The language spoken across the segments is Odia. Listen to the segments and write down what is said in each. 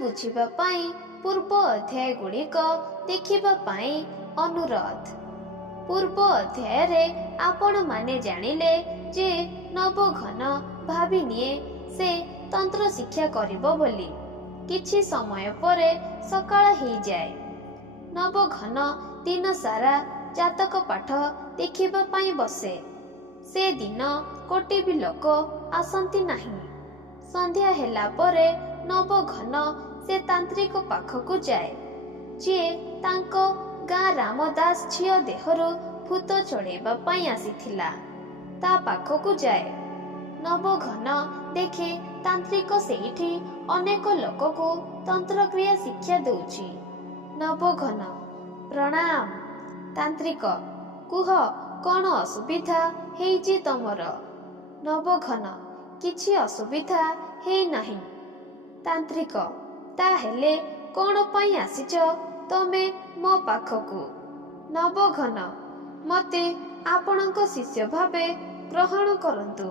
ବୁଝିବା ପାଇଁ ପୂର୍ବ ଅଧ୍ୟାୟ ଗୁଡ଼ିକ ଦେଖିବା ପାଇଁ ଅନୁରୋଧ। ପୂର୍ବ ଅଧ୍ୟାୟରେ ଆପଣମାନେ ଜାଣିଲେ ଯେ ନବଘନ ଭାବିନିଏ ସେ ତନ୍ତ୍ର ଶିକ୍ଷା କରିବ ବୋଲି। କିଛି ସମୟ ପରେ ସକାଳ ହେଇଯାଏ। ନବଘନ ଦିନ ସାରା ଜାତକ ପାଠ ଦେଖିବା ପାଇଁ ବସେ। ସେ ଦିନ ଗୋଟିଏ ବି ଲୋକ ଆସନ୍ତି ନାହିଁ। ସନ୍ଧ୍ୟା ହେଲା ପରେ ନବଘନ ସେ ତାନ୍ତ୍ରିକ ପାଖକୁ ଯାଏ, ଯିଏ ତାଙ୍କ ଗାଁ ରାମଦାସ ଝିଅ ଦେହରୁ ଭୂତ ଚଢ଼େଇବା ପାଇଁ ଆସିଥିଲା। ତା ପାଖକୁ ଯାଏ। ନବଘନ ଦେଖେ ତାନ୍ତ୍ରିକ ସେଇଠି ଅନେକ ଲୋକକୁ ତନ୍ତ୍ରକ୍ରିୟା ଶିକ୍ଷା ଦେଉଛି। ନବଘନ ପ୍ରଣାମ। ତାନ୍ତ୍ରିକ କୁହ, କ'ଣ ଅସୁବିଧା ହେଇଛି ତମର? ନବଘନ କିଛି ଅସୁବିଧା ହେଇନାହିଁ। ତାନ୍ତ୍ରିକ ତାହେଲେ କ'ଣ ପାଇଁ ଆସିଛ ତମେ ମୋ ପାଖକୁ? ନବଘନ ମୋତେ ଆପଣଙ୍କ ଶିଷ୍ୟ ଭାବେ ଗ୍ରହଣ କରନ୍ତୁ।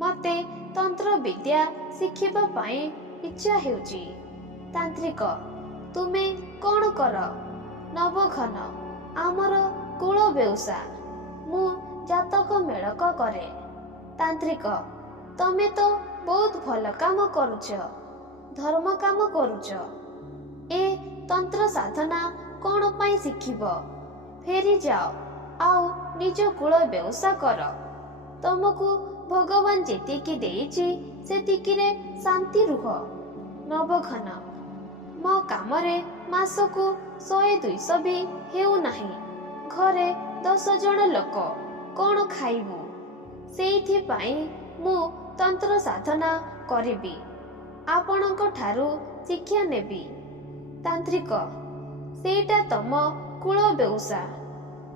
ମୋତେ ତନ୍ତ୍ର ବିଦ୍ୟା ଶିଖିବା ପାଇଁ ଇଚ୍ଛା ହେଉଛି। ତାନ୍ତ୍ରିକ ତୁମେ କ'ଣ କର? ନବଘନ ଆମର କୁଳ ବେଉସା। ମୁଁ ଜାତକ ମେଳକ କରେ। ତାନ୍ତ୍ରିକ ତମେ ତ ବହୁତ ଭଲ କାମ କରୁଛ, ଧର୍ମ କାମ କରୁଛ। ଏ ତନ୍ତ୍ର ସାଧନା କ'ଣ ପାଇଁ ଶିଖିବ? ଫେରିଯାଅ ଆଉ ନିଜ କୁଳ ବେଉସା କର। ତମକୁ ଭଗବାନ ଯେତିକି ଦେଇଛି ସେତିକିରେ ଶାନ୍ତି ରୁହ। ନବଘନ ମୋ କାମରେ ମାସକୁ 100-200 ବି ହେଉନାହିଁ। ଘରେ 10 ଜଣ ଲୋକ, କ'ଣ ଖାଇବୁ? ସେଇଥିପାଇଁ ମୁଁ ତନ୍ତ୍ର ସାଧନା କରିବି, ଆପଣଙ୍କ ଠାରୁ ଶିକ୍ଷା ନେବି। ତାନ୍ତ୍ରିକ ସେଇଟା ତମ କୁଳ ବେଉସା।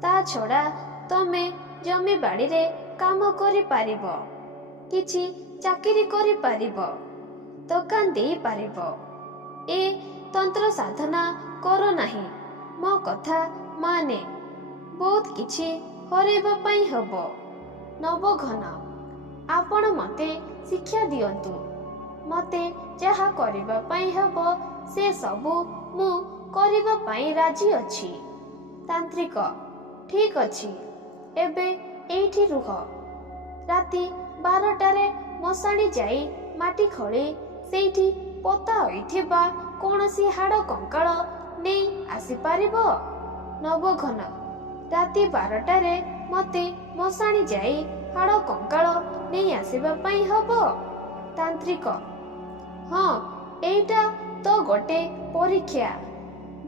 ତା ଛଡ଼ା ତମେ ଜମିବାଡ଼ିରେ କାମ କରିପାରିବ, କିଛି ଚାକିରି କରିପାରିବ, ଦୋକାନ ଦେଇପାରିବ। ଏ ତନ୍ତ୍ର ସାଧନା କର ନାହିଁ। ମୋ କଥା ମାନେ, ବହୁତ କିଛି ହରେଇବା ପାଇଁ ହେବ। ନବଘନ ଆପଣ ମୋତେ ଶିକ୍ଷା ଦିଅନ୍ତୁ। ମୋତେ ଯାହା କରିବା ପାଇଁ ହେବ ସେ ସବୁ ମୁଁ କରିବା ପାଇଁ ରାଜି ଅଛି। ତାନ୍ତ୍ରିକ ଠିକ୍ ଅଛି, ଏବେ ଏଇଠି ରୁହ। ରାତି 12ଟାରେ ମଶାଣି ଯାଇ ମାଟି ଖୋଳି ସେଇଠି ପୋତା ହୋଇଥିବା କୌଣସି ହାଡ଼ କଙ୍କାଳ ନେଇ ଆସିପାରିବ? ନବଘନ ରାତି 12ଟାରେ ମୋତେ ମଶାଣି ଯାଇ ହାଡ଼ କଙ୍କାଳ ନେଇ ଆସିବା ପାଇଁ ହେବ? ତାନ୍ତ୍ରିକ ହଁ, ଏଇଟା ତ ଗୋଟେ ପରୀକ୍ଷା।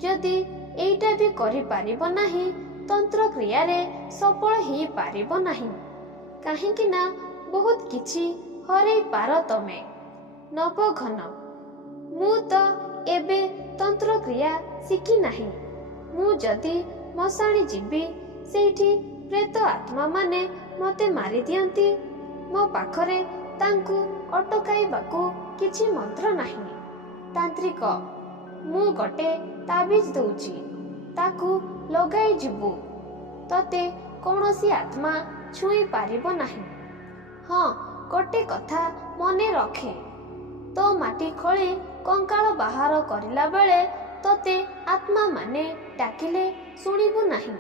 ଯଦି ଏଇଟା ବି କରିପାରିବ ନାହିଁ ତନ୍ତ୍ରକ୍ରିୟାରେ ସଫଳ ହେଇପାରିବ ନାହିଁ। କାହିଁକି ନା ବହୁତ କିଛି ହରେଇ ପାର ତମେ। ନବଘନ ମୁଁ ତ ଏବେ ତନ୍ତ୍ରକ୍ରିୟା ଶିଖି ନାହିଁ। ମୁଁ ଯଦି ମଶାଣି ଯିବି ସେଇଠି ପ୍ରେତ ଆତ୍ମାମାନେ ମୋତେ ମାରିଦିଅନ୍ତି। ମୋ ପାଖରେ ତାଙ୍କୁ ଅଟକାଇବାକୁ କିଛି ମନ୍ତ୍ର ନାହିଁ। ତାନ୍ତ୍ରିକ ମୁଁ ଗୋଟେ ତାବିଜ ଦଉଛି, ତାକୁ ଲଗାଇ ଯିବୁ। ତତେ କୌଣସି ଆତ୍ମା ଛୁଇଁ ପାରିବ ନାହିଁ। ହଁ, ଗୋଟେ କଥା ମନେ ରଖେ, ତୋ ମାଟି ଖୋଳି କଙ୍କାଳ ବାହାର କରିଲା ବେଳେ ତତେ ଆତ୍ମାମାନେ ଡାକିଲେ ଶୁଣିବୁ ନାହିଁ।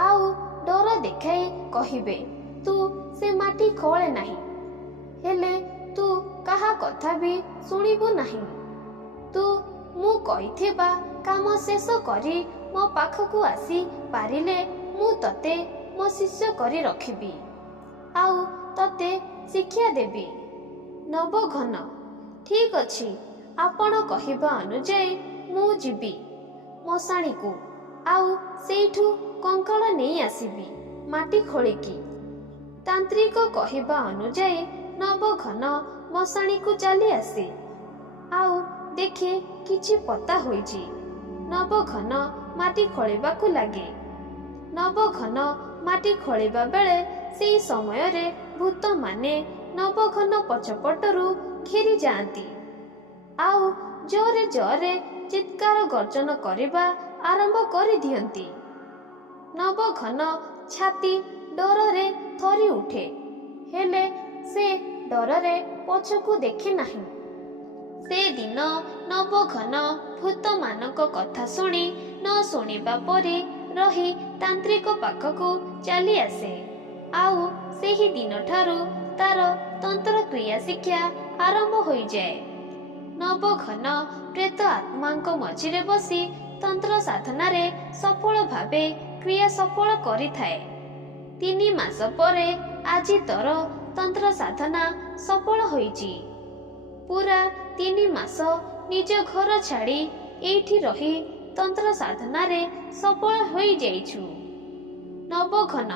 ଆଉ ଡର ଦେଖାଇ କହିବେ ତୁ ସେ ମାଟି ଖୋଳେ ନାହିଁ। ହେଲେ ତୁ କାହା କଥା ବି ଶୁଣିବୁ ନାହିଁ। ତୁ ମୁଁ କହିଥିବା କାମ ଶେଷ କରି ମୋ ପାଖକୁ ଆସି ପାରିଲେ ମୁଁ ତତେ ମୋ ଶିଷ୍ୟ କରି ରଖିବି, ଆଉ ତତେ ଶିକ୍ଷା ଦେବି। ନବଘନ ଠିକ୍ ଅଛି, ଆପଣ କହିବା ଅନୁଯାୟୀ ମୁଁ ଯିବି ମଶାଣିକୁ, ଆଉ ସେଇଠୁ କଙ୍କାଳ ନେଇ ଆସିବି ମାଟି ଖୋଳିକି। ତାନ୍ତ୍ରିକ କହିବା ଅନୁଯାୟୀ ନବଘନ ମଶାଣିକୁ ଚାଲି ଆସେ, ଆଉ ଦେଖେ କିଛି ପୋତା ହୋଇଛି। ନବଘନ ମାଟି ଖୋଳିବାକୁ ଲାଗେ। ନବଘନ ମାଟି ଖୋଳିବା ବେଳେ ସେହି ସମୟରେ ଭୂତମାନେ ନବଘନ ପଛପଟରୁ ଘେରି ଯାଆନ୍ତି, ଆଉ ଜୋରେ ଜୋରେ ଚିତ୍କାର ଗର୍ଜନ କରିବା ଆରମ୍ଭ କରିଦିଅନ୍ତି। ନବଘନ ଛାତି ଡରରେ ଥରି ଉଠେ, ହେଲେ ସେ ଡରରେ ପଛକୁ ଦେଖେ ନାହିଁ। ସେଦିନ ନବଘନ ଭୂତମାନଙ୍କ କଥା ଶୁଣି ନ ଶୁଣିବା ପରି ରହି ତାନ୍ତ୍ରିକ ପାଖକୁ ଚାଲି ଆସେ। ଆଉ ସେହି ଦିନଠାରୁ ତାର ତନ୍ତ୍ର କ୍ରିୟା ଶିକ୍ଷା ଆରମ୍ଭ ହୋଇଯାଏ। ନବଘନ ପ୍ରେତ ଆତ୍ମାଙ୍କ ମଝିରେ ବସି ତନ୍ତ୍ର ସାଧନାରେ ସଫଳ ଭାବେ କ୍ରିୟା ସଫଳ କରିଥାଏ। 3 ମାସ ପରେ ଆଜି ତୋର ତନ୍ତ୍ର ସାଧନା ସଫଳ ହୋଇଛି। ପୁରା 3 ମାସ ନିଜ ଘର ଛାଡ଼ି ଏଇଠି ରହି ତନ୍ତ୍ର ସାଧନାରେ ସଫଳ ହୋଇଯାଇଛୁ। ନବଘନ,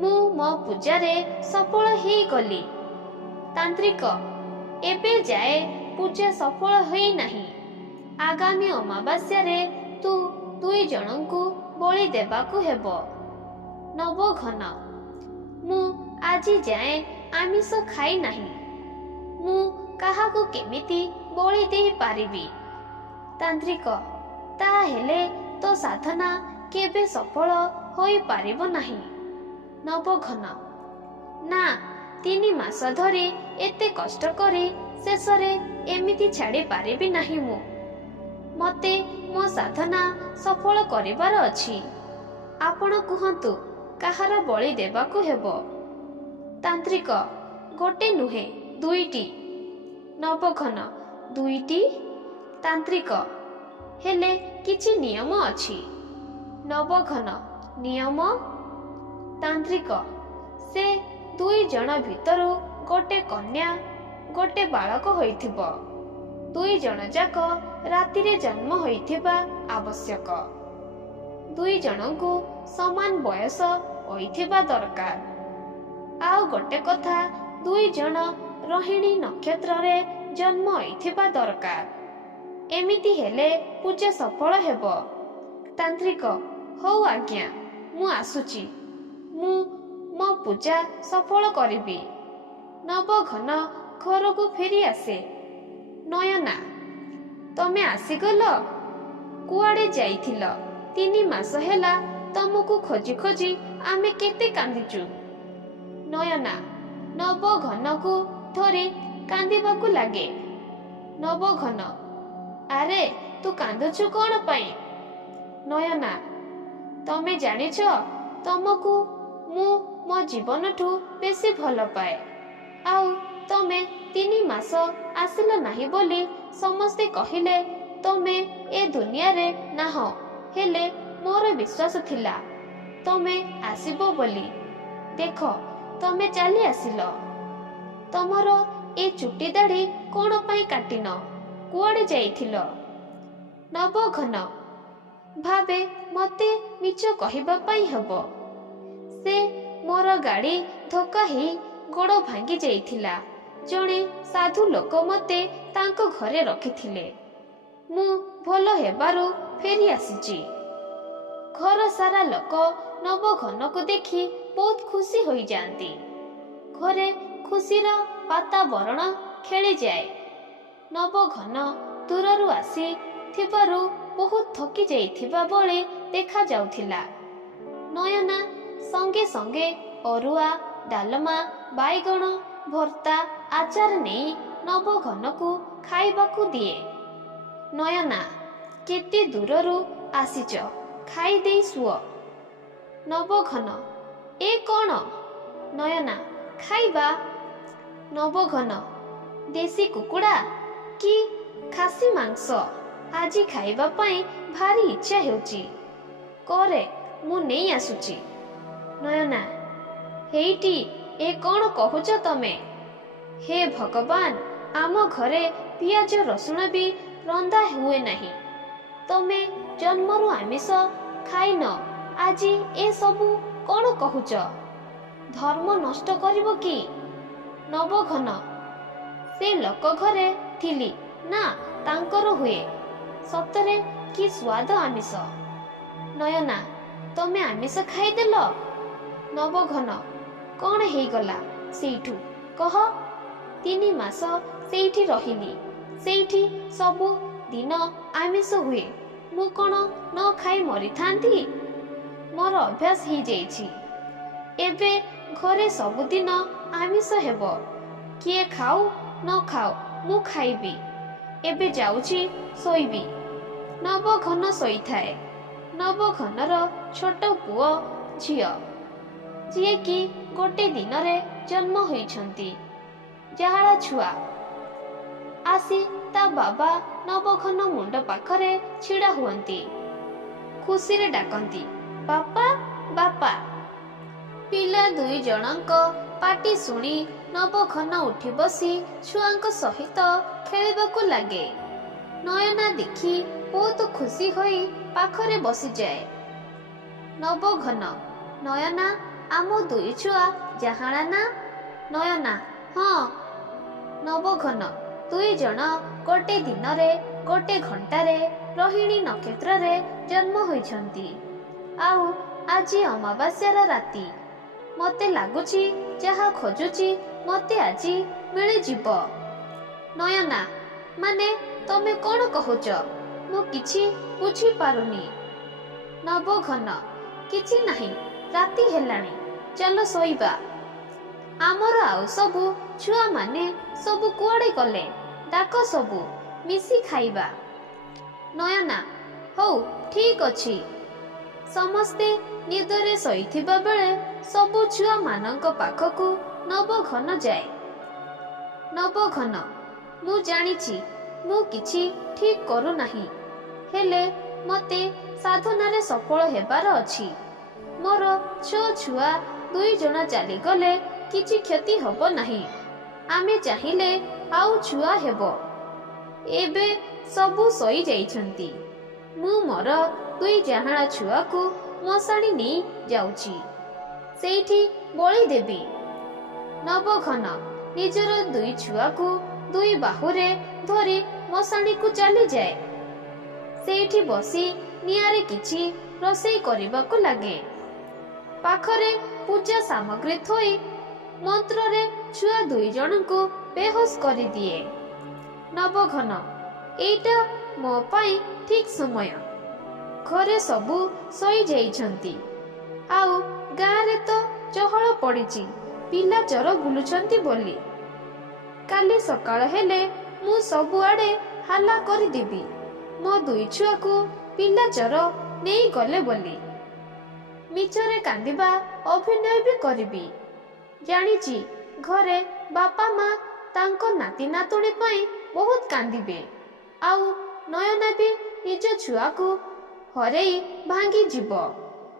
ମୁଁ ମୋ ପୂଜାରେ ସଫଳ ହେଇଗଲି। ତାନ୍ତ୍ରିକ, ଏବେ ଯାଏ ପୂଜା ସଫଳ ହୋଇନାହିଁ। ଆଗାମୀ ଅମାବାସ୍ୟାରେ ତୁ 2 ଜଣଙ୍କୁ ବଳି ଦେବାକୁ ହେବ। ନବଘନ, ମୁଁ ଆଜି ଯାଏ ଆମିଷ ଖାଇ ନାହିଁ। ମୁଁ କାହାକୁ କେମିତି ବଳି ଦେଇପାରିବି? ତାନ୍ତ୍ରିକ, ତାହେଲେ ତୋ ସାଧନା କେବେ ସଫଳ ହୋଇପାରିବ ନାହିଁ। ନବଘନ, ନା, 3 ମାସ ଧରି ଏତେ କଷ୍ଟ କରି ଶେଷରେ ଏମିତି ଛାଡ଼ି ପାରିବି ନାହିଁ। ମୋତେ ମୋ ସାଧନା ସଫଳ କରିବାର ଅଛି। ଆପଣ କୁହନ୍ତୁ, କାହାର ବଳି ଦେବାକୁ ହେବ? ତାନ୍ତ୍ରିକ, 1 ନୁହେଁ 2ଟି। ନବଘନ, 2ଟି? ତାନ୍ତ୍ରିକ, ହେଲେ କିଛି ନିୟମ ଅଛି। ନବଘନ, ନିୟମ? ତାନ୍ତ୍ରିକ, ସେ 2 ଜଣ ଭିତରୁ 1 କନ୍ୟା 1 ବାଳକ ହୋଇଥିବ। 2 ଜଣ ଯାକ ରାତିରେ ଜନ୍ମ ହୋଇଥିବା ଆବଶ୍ୟକ। 2 ଜଣଙ୍କୁ ସମାନ ବୟସ ହୋଇଥିବା ଦରକାର। ଆଉ ଗୋଟେ କଥା, 2 ଜଣ ରୋହିଣୀ ନକ୍ଷତ୍ରରେ ଜନ୍ମ ହୋଇଥିବା ଦରକାର। ଏମିତି ହେଲେ ପୂଜା ସଫଳ ହେବ। ତାନ୍ତ୍ରିକ, ହଉ ଆଜ୍ଞା, ମୁଁ ଆସୁଛି। ମୁଁ ମୋ ପୂଜା ସଫଳ କରିବି। ନବଘନ ଘରକୁ ଫେରି ଆସେ। ନୟନା, ତମେ ଆସିଗଲ? କୁଆଡ଼େ ଯାଇଥିଲ? 3 ମାସ ହେଲା ତମକୁ ଖୋଜି ଖୋଜି ଆମେ କେତେ କାନ୍ଦିଛୁ। ନୟନା ନବଘନକୁ ଧରି କାନ୍ଦିବାକୁ ଲାଗେ। ନବଘନ, ଆରେ ତୁ କାନ୍ଦୁଛୁ କ'ଣ ପାଇଁ? ନୟନା, ତମେ ଜାଣିଛ, ତମକୁ ମୁଁ ମୋ ଜୀବନଠୁ ବେଶୀ ଭଲ ପାଏ। ଆଉ ତମେ 3 ମାସ ଆସିଲ ନାହିଁ ବୋଲି ସମସ୍ତେ କହିଲେ ତମେ ଏ ଦୁନିଆରେ ନାହଁ। ହେଲେ ମୋର ବିଶ୍ୱାସ ଥିଲା ତମେ ଆସିବ ବୋଲି। ଦେଖ, ତମେ ଚାଲି ଆସିଲ। ତମର ଏ ଚୁଟି ଦାଢ଼ି କ'ଣ ପାଇଁ କାଟିନ? କୁଆଡ଼େ ଯାଇଥିଲ? ନବଘନ ଭାବେ ମୋତେ ମିଛ କହିବା ପାଇଁ ହେବ। ସେ ମୋର ଗାଡ଼ି ଧକ୍କା ହେଇ ଗୋଡ଼ ଭାଙ୍ଗି ଯାଇଥିଲା। ଜଣେ ସାଧୁ ଲୋକ ମୋତେ ତାଙ୍କ ଘରେ ରଖିଥିଲେ। ମୁଁ ଭଲ ହେବାରୁ ଫେରି ଆସିଛି। ଘର ସାରା ଲୋକ ନବଘନକୁ ଦେଖି ବହୁତ ଖୁସି ହୋଇଯାଆନ୍ତି। ଘରେ ଖୁସିର ବାତାବରଣ ଖେଳିଯାଏ। ନବଘନ ଦୂରରୁ ଆସି ଥିବାରୁ ବହୁତ ଥକି ଯାଇଥିବା ଭଳି ଦେଖାଯାଉଥିଲା। ନୟନା ସଙ୍ଗେ ସଙ୍ଗେ ଅରୁଆ, ଡାଲମା, ବାଇଗଣ ଭର୍ତ୍ତା, ଆଚାର ନେଇ ନବଘନକୁ ଖାଇବାକୁ ଦିଏ। ନୟନା, କେତେ ଦୂରରୁ ଆସିଛ, ଖାଇଦେଇ ଶୁଅ। ନବଘନ, ଏ କ'ଣ? ନୟନା, ଖାଇବା। ନବଘନ, ଦେଶୀ କୁକୁଡ଼ା କି ଖାସି ମାଂସ ଆଜି ଖାଇବା ପାଇଁ ଭାରି ଇଚ୍ଛା ହେଉଛି। କରେ, ମୁଁ ନେଇ ଆସୁଛି। ନୟନା, ହେଇଟି, ଏ କ'ଣ କହୁଛ ତମେ? ହେ ଭଗବାନ, ଆମ ଘରେ ପିଆଜ ରସୁଣ ବି ରନ୍ଧା ହୁଏ ନାହିଁ। ତମେ ଜନ୍ମରୁ ଆମିଷ ଖାଇନ, ଆଜି ଏ ସବୁ କ'ଣ କହୁଛ? ଧର୍ମ ନଷ୍ଟ କରିବ କି? ନବଘନ, ସେ ଲୋକ ଘରେ ଥିଲି ନା, ତାଙ୍କର ହୁଏ। ସତରେ କି ସ୍ୱାଦ ଆମିଷ। ନୟନା, ତମେ ଆମିଷ ଖାଇଦେଲ? ନବଘନ, କ'ଣ ହେଇଗଲା ସେଇଠୁ କହ? 3 ମାସ ସେଇଠି ରହିଲି। ସେଇଠି ସବୁ ଦିନ ଆମିଷ ହୁଏ। ମୁଁ କ'ଣ ନ ଖାଇ ମରିଥାନ୍ତି? ମୋର ଅଭ୍ୟାସ ହେଇଯାଇଛି। ଏବେ ଘରେ ସବୁଦିନ ଆମିଷ ହେବ। କିଏ ଖାଉ ନ ଖାଉ, ମୁଁ ଖାଇବି। ଏବେ ଯାଉଛି ଶୋଇବି। ନବଘନ ଶୋଇଥାଏ। ନବଘନର ଛୋଟ ପୁଅ ଝିଅ ଯିଏକି ଗୋଟେ ଦିନରେ ଜନ୍ମ ହୋଇଛନ୍ତି। ଯାହାର ଛୁଆ ଆସି ତା ବାବା ନବଘନ ମୁଣ୍ଡ ପାଖରେ ଛିଡ଼ା ହୁଅନ୍ତି। ଖୁସିରେ ଡାକନ୍ତି, ବାପା ବାପା। ପିଲା ଦୁଇ ଜଣଙ୍କ ପାଟି ଶୁଣି ନବଘନ ଉଠି ବସି ଛୁଆଙ୍କ ସହିତ ଖେଳିବାକୁ ଲାଗେ। ନୟନା ଦେଖି ବହୁତ ଖୁସି ହୋଇ ପାଖରେ ବସିଯାଏ। ନବଘନ, ନୟନା ଆମ ଦୁଇ ଛୁଆ ଯାହାଣା ନା? ନୟନା, ହଁ। ନବଘନ, ଦୁଇ ଜଣ ଗୋଟେ ଦିନରେ ଗୋଟେ ଘଣ୍ଟାରେ ରୋହିଣୀ ନକ୍ଷତ୍ରରେ ଜନ୍ମ ହୋଇଛନ୍ତି। ଆଉ ଆଜି ଅମାବାସ୍ୟାର ରାତି। ମୋତେ ଲାଗୁଛି ଯାହା ଖୋଜୁଛି ମୋତେ ଆଜି ମିଳିଯିବ। ନୟନା, ମାନେ ତମେ କ'ଣ କହୁଛ? ମୁଁ କିଛି ବୁଝିପାରୁନି। ନବଘନ, କିଛି ନାହିଁ, ରାତି ହେଲାଣି, ଚାଲ ଶୋଇବା। ଆମର ଆଉ ସବୁ ଛୁଆମାନେ ସବୁ କୁଆଡ଼େ ଗଲେ? ଡାକ ସବୁ ମିଶି ଖାଇବା। ନୟନା, ହଉ ଠିକ୍ ଅଛି। ସମସ୍ତେ ନିଦରେ ଶୋଇଥିବା ବେଳେ ସବୁ ଛୁଆମାନଙ୍କ ପାଖକୁ ନବଘନ ଯାଏ। ନବଘନ, ମୁଁ ଜାଣିଛି ମୁଁ କିଛି ଠିକ୍ କରୁନାହିଁ, ହେଲେ ମୋତେ ସାଧନାରେ ସଫଳ ହେବାର ଅଛି। ମୋର ଛୁଆ ଦୁଇ ଜଣ ଚାଲିଗଲେ କିଛି କ୍ଷତି ହେବ ନାହିଁ। ଆମେ ଚାହିଁଲେ ଆଉ ଛୁଆ ହେବ। ଏବେ ସବୁ ଶୋଇ ଯାଇଛନ୍ତି। ମୁଁ ମୋର ଦୁଇ ଯାହାଣା ଛୁଆକୁ ମଶାଣି ନେଇ ଯାଉଛି, ସେଇଠି ବଳି ଦେବି। ନବଘନ ନିଜର ଦୁଇ ଛୁଆକୁ ଦୁଇ ବାହୁରେ ଧରି ମଶାଣିକୁ ଚାଲିଯାଏ। ସେଇଠି ବସି ନିଆଁରେ କିଛି ରୋଷେଇ କରିବାକୁ ଲାଗେ। ପାଖରେ ପୂଜା ସାମଗ୍ରୀ ଥୋଇ ମନ୍ତ୍ରରେ ଛୁଆ ଦୁଇ ଜଣଙ୍କୁ ବେହୋସ କରିଦିଏ। ନବଘନ, ଏଇଟା ମୋ ପାଇଁ ଠିକ୍ ସମୟ। ଘରେ ସବୁ ଶୋଇ ଯାଇଛନ୍ତି। ଆଉ ଗାଁରେ ତ ଚହଳ ପଡ଼ିଛି ପିଲା ଚୋର ବୁଲୁଛନ୍ତି ବୋଲି। କାଲି ସକାଳ ହେଲେ ମୁଁ ସବୁଆଡ଼େ ହାଲ୍ଲା କରିଦେବି ମୋ ଦୁଇ ଛୁଆକୁ ପିଲା ଚୋର ନେଇଗଲେ ବୋଲି। ମିଛରେ କାନ୍ଦିବା ଅଭିନୟ ବି କରିବି। ଜାଣିଛି ଘରେ ବାପା ମା ତାଙ୍କ ନାତି ନାତୁଣୀ ପାଇଁ ବହୁତ କାନ୍ଦିବେ। ଆଉ ନୟନା ବି ନିଜ ଛୁଆକୁ ହରେଇ ଭାଙ୍ଗିଯିବ।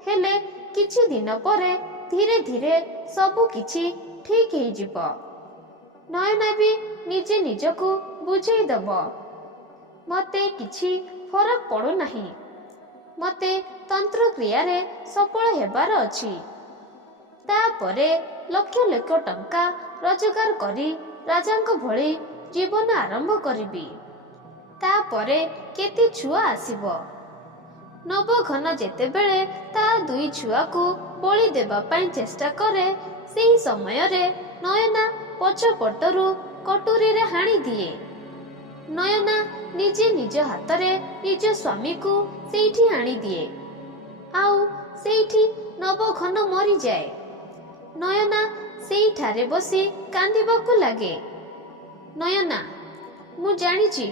ହେଲେ କିଛି ଦିନ ପରେ ଧୀରେ ଧୀରେ ସବୁ କିଛି ଠିକ୍ ହେଇଯିବ। ନୟନା ବି ନିଜେ ନିଜକୁ ବୁଝେଇ ଦେବ, ମୋତେ କିଛି ଫରକ ପଡ଼ୁନାହିଁ। ମୋତେ ତନ୍ତ୍ରକ୍ରିୟାରେ ସଫଳ ହେବାର ଅଛି। ତାପରେ ଲକ୍ଷ ଲକ୍ଷ ଟଙ୍କା ରୋଜଗାର କରି ରାଜାଙ୍କ ଭଳି ଜୀବନ ଆରମ୍ଭ କରିବି। ତାପରେ କେତେ ଛୁଆ ଆସିବ। ନବଘନ ଯେତେବେଳେ ତା ଦୁଇ ଛୁଆକୁ ବଳି ଦେବା ପାଇଁ ଚେଷ୍ଟା କରେ, ସେହି ସମୟରେ ନୟନା ପଛପଟରୁ କଟୁରୀରେ ହାଣି ଦିଏ। ନୟନା ନିଜେ ନିଜ ହାତରେ ନିଜ ସ୍ୱାମୀକୁ ସେଇଠି ହାଣିଦିଏ। ଆଉ ସେଇଠି ନବଘନ ମରିଯାଏ। ନୟନା ସେଇଠାରେ ବସି କାନ୍ଦିବାକୁ ଲାଗେ। ନୟନା, ମୁଁ ଜାଣିଛି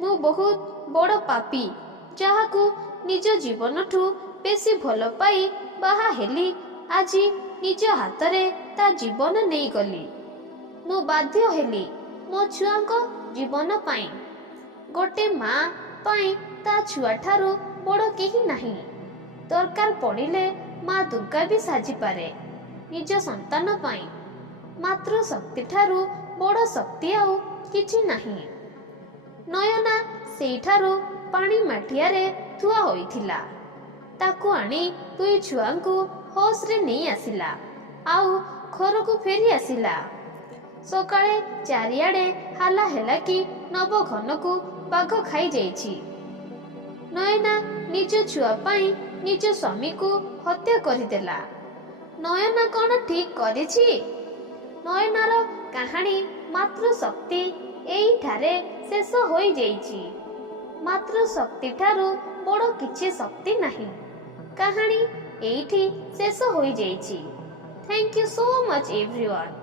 ମୁଁ ବହୁତ ବଡ଼ ପାପୀ, ଯାହାକୁ ନିଜ ଜୀବନଠୁ ବେଶୀ ଭଲ ପାଇ ବାହା ହେଲି। ଆଜି ନିଜ ହାତରେ ତା ଜୀବନ ନେଇଗଲି। ମୁଁ ବାଧ୍ୟ ହେଲି ମୋ ଛୁଆଙ୍କ ଜୀବନ ପାଇଁ। ଗୋଟେ ମା ପାଇଁ ତା ଛୁଆଠାରୁ ବଡ଼ କେହି ନାହିଁ। ଦରକାର ପଡ଼ିଲେ ମା ଦୁର୍ଗା ବି ସାଜିପାରେ ନିଜ ସନ୍ତାନ ପାଇଁ। ମାତୃ ଶକ୍ତିଠାରୁ ବଡ଼ ଶକ୍ତି ଆଉ କିଛି ନାହିଁ। ନୟନା ସେଇଠାରୁ ପାଣି ମାଠିଆରେ ଥୁଆ ହୋଇଥିଲା। ତାକୁ ଆଣି ଦୁଇ ଛୁଆଙ୍କୁ ହୋସରେ ନେଇ ଆସିଲା। ଆଉ ଘରକୁ ଫେରି ଆସିଲା। ସକାଳେ ଚାରିଆଡ଼େ ହାଲ୍ଲା ହେଲା କି ନବଘନକୁ ବାଘ ଖାଇଯାଇଛି। ନୟନା ନିଜ ଛୁଆ ପାଇଁ ନିଜ ସ୍ୱାମୀକୁ ହତ୍ୟା କରିଦେଲା। ନୟନା କ'ଣ ଠିକ୍ କରିଛି? ନୟନାର କାହାଣୀ ମାତୃଶକ୍ତି ଏଇଠାରେ ଶେଷ ହୋଇଯାଇଛି। ମାତୃଶକ୍ତିଠାରୁ ବଡ଼ କିଛି ଶକ୍ତି ନାହିଁ। କାହାଣୀ ଏଇଠି ଶେଷ ହୋଇଯାଇଛି। Thank you so much everyone.